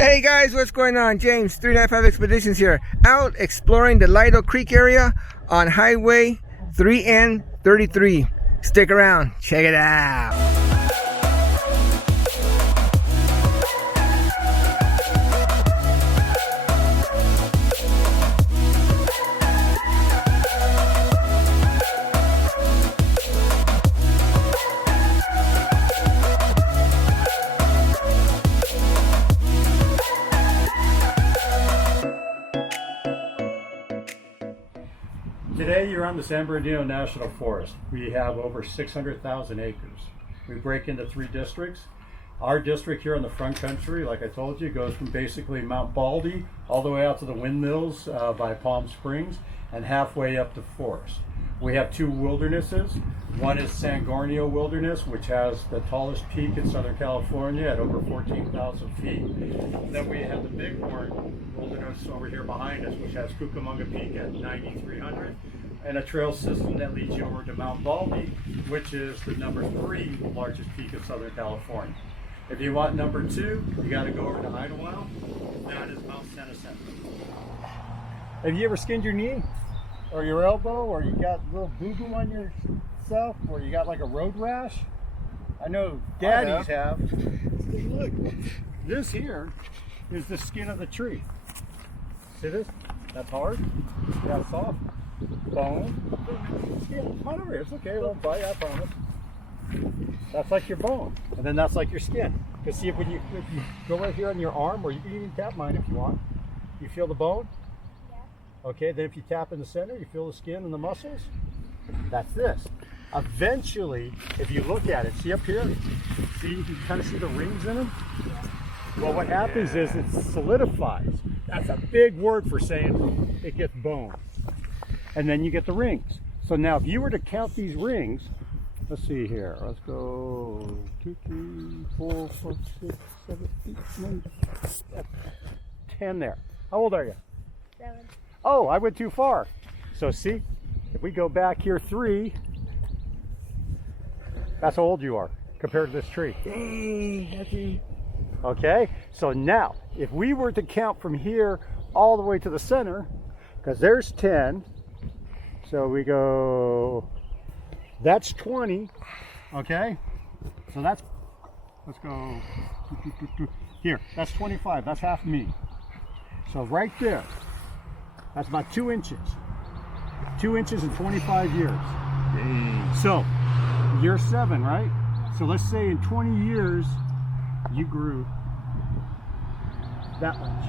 Hey guys, what's going on? James, 395 Expeditions here, out exploring the Lyrle Creek area on Highway 3N33. Stick around, check it out. Today you're on the San Bernardino National Forest. We have over 600,000 acres. We break into 3 districts. Our district here in the front country, like I told you, goes from basically Mount Baldy all the way out to the windmills by Palm Springs and halfway up to Forest. We have 2 wildernesses. One is San Gornio Wilderness, which has the tallest peak in Southern California at over 14,000 feet. Then we have the Bighorn Wilderness over here behind us, which has Cucamonga Peak at 9,300, and a trail system that leads you over to Mount Baldy, which is the number 3 largest peak of Southern California. If you want number 2, you got to go over to Idlewild. That is Mount Senecen. Have you ever skinned your knee? Or your elbow, or you got a little boo-boo on yourself, or you got like a road rash? I know daddies have. Look, this here is the skin of the tree. See this? That's hard. That's soft. Bone. Skin. Come on over here. It's okay. It won't bite. I promise. That's like your bone, and then that's like your skin. Because see, if you go right here on your arm, or you can even tap mine if you want. You feel the bone? Okay, then if you tap in the center, you feel the skin and the muscles. That's this. Eventually, if you look at it, see up here? See, you can kind of see the rings in them? Well, what happens is it solidifies. That's a big word for saying it gets bone. And then you get the rings. So now if you were to count these rings, let's see here. Let's go 2, 3, 4, 5, 6, 7, 8, 9, 10 there. How old are you? 7. Oh, I went too far. So see, if we go back here 3, that's how old you are compared to this tree. Hey, okay, so now, if we were to count from here all the way to the center, because there's 10, so we go, that's 20, okay? So that's, let's go, here, that's 25, that's half me. So right there, that's about 2 inches. 2 inches in 25 years. Dang. So, you're 7, right? So let's say in 20 years, you grew that much.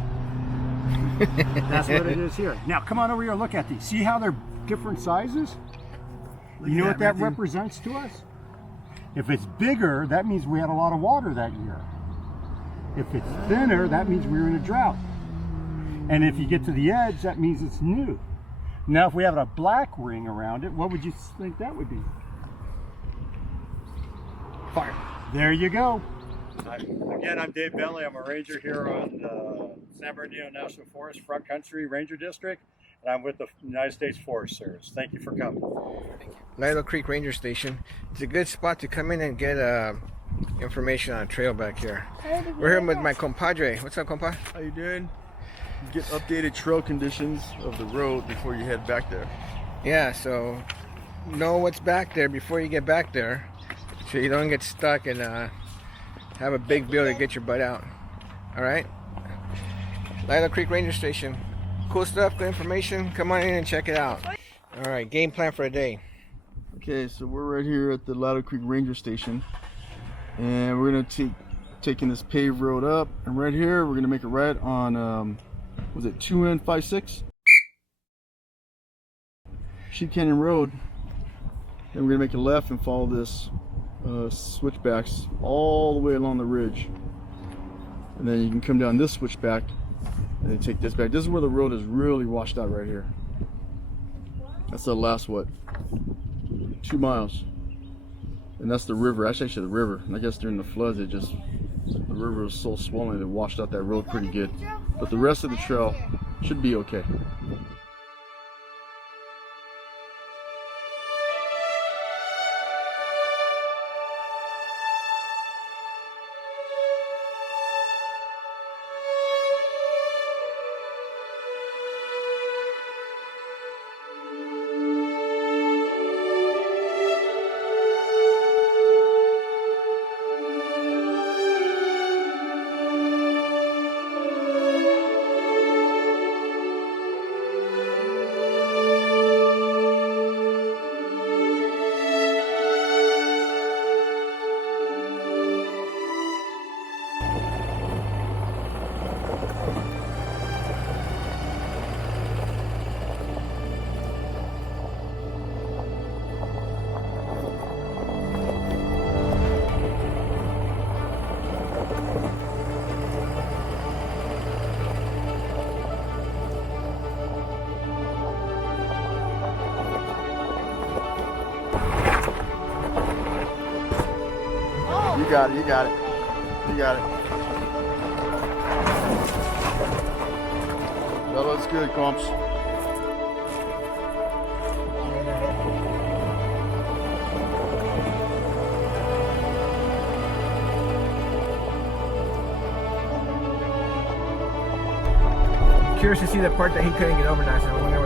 That's what it is here. Now, come on over here and look at these. See how they're different sizes? You know what that represents to us? If it's bigger, that means we had a lot of water that year. If it's thinner, that means we were in a drought. And if you get to the edge, that means it's new. Now, if we have a black ring around it, what would you think that would be? Fire. There you go. Again, I'm Dave Bentley. I'm a ranger here on San Bernardino National Forest, Front Country Ranger District, and I'm with the United States Forest Service. Thank you for coming. Lyrle Creek Ranger Station. It's a good spot to come in and get information on a trail back here. We're here with my compadre. What's up, compa? How you doing? Get updated trail conditions of the road before you head back there. Yeah, so know what's back there before you get back there, so you don't get stuck and have a big bill to get your butt out. All right, Lyrle Creek Ranger Station. Cool stuff, good information. Come on in and check it out. All right, game plan for the day. Okay, so we're right here at the Lyrle Creek Ranger Station, and we're gonna taking this paved road up, and right here we're gonna make a right on was it 2N56 Sheep Canyon Road. Then we're gonna make a left and follow this switchbacks all the way along the ridge, and then you can come down this switchback and then take this back. This is where the road is really washed out right here. That's the last 2 miles, and that's the river. That's actually the river, and I guess during the floods the river was so swollen it washed out that road pretty good, but the rest of the trail should be okay. got it. You got it. You got it. That looks good, comps. Curious to see the part that he couldn't get over last time. I wonder